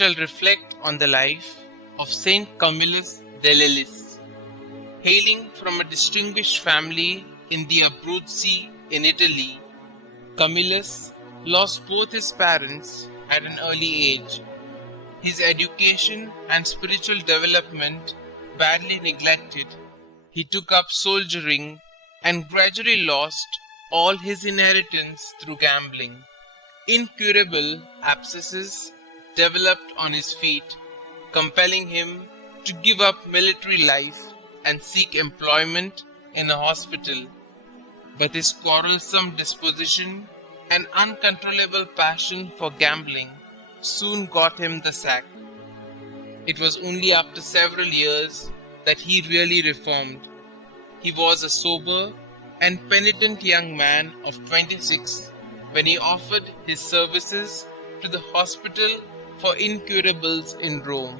shall reflect on the life of St Camillus De Lellis. Hailing from a distinguished family in the Abruzzi in Italy, Camillus lost both his parents at an early age. His education and spiritual development badly neglected, he took up soldiering and gradually lost all his inheritance through gambling. Incurable abscesses developed on his feet, compelling him to give up military life and seek employment in a hospital. But his quarrelsome disposition and uncontrollable passion for gambling soon got him the sack. It was only after several years that he really reformed. He was a sober and penitent young man of 26 when he offered his services to the hospital for incurables in Rome.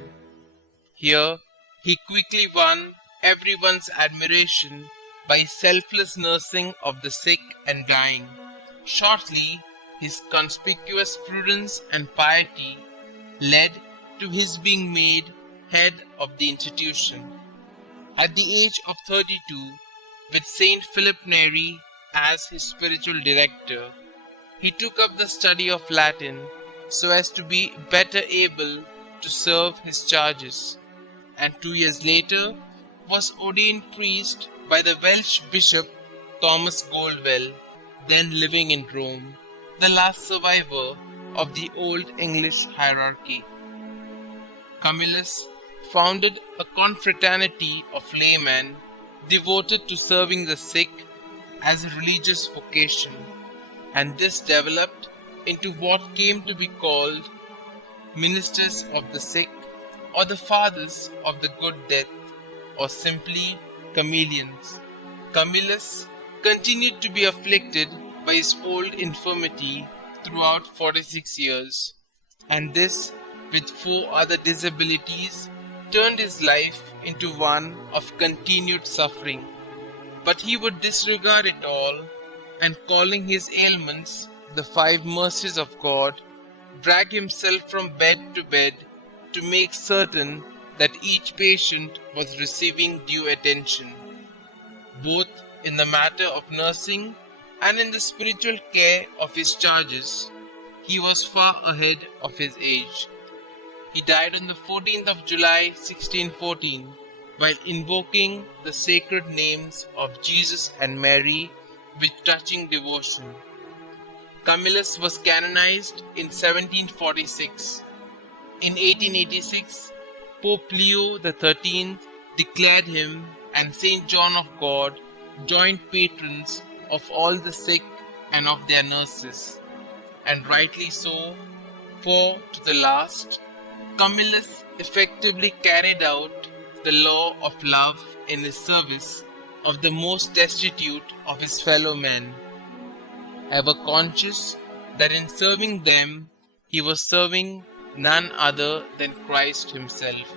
Here, he quickly won everyone's admiration by his selfless nursing of the sick and dying. Shortly, his conspicuous prudence and piety led to his being made head of the institution. At the age of 32, with Saint Philip Neri as his spiritual director, he took up the study of Latin so as to be better able to serve his charges, and 2 years later was ordained priest by the Welsh bishop Thomas Goldwell, then living in Rome, the last survivor of the Old English hierarchy. Camillus founded a confraternity of laymen devoted to serving the sick as a religious vocation, and this developed into what came to be called ministers of the sick, or the fathers of the good death, or simply Camillians. Camillus continued to be afflicted by his old infirmity throughout 46 years, and this, with 4 other disabilities, turned his life into one of continued suffering. But he would disregard it all, and calling his ailments the 5 mercies of God, drag himself from bed to bed to make certain that each patient was receiving due attention, both in the matter of nursing and in the spiritual care of his charges. He was far ahead of his age. He died on the 14th of July 1614 while invoking the sacred names of Jesus and Mary with touching devotion. Camillus was canonized in 1746. In 1886, Pope Leo XIII declared him and St. John of God joint patrons of all the sick and of their nurses, and rightly so, for to the last, Camillus effectively carried out the law of love in his service of the most destitute of his fellow men, ever conscious that in serving them he was serving none other than Christ himself.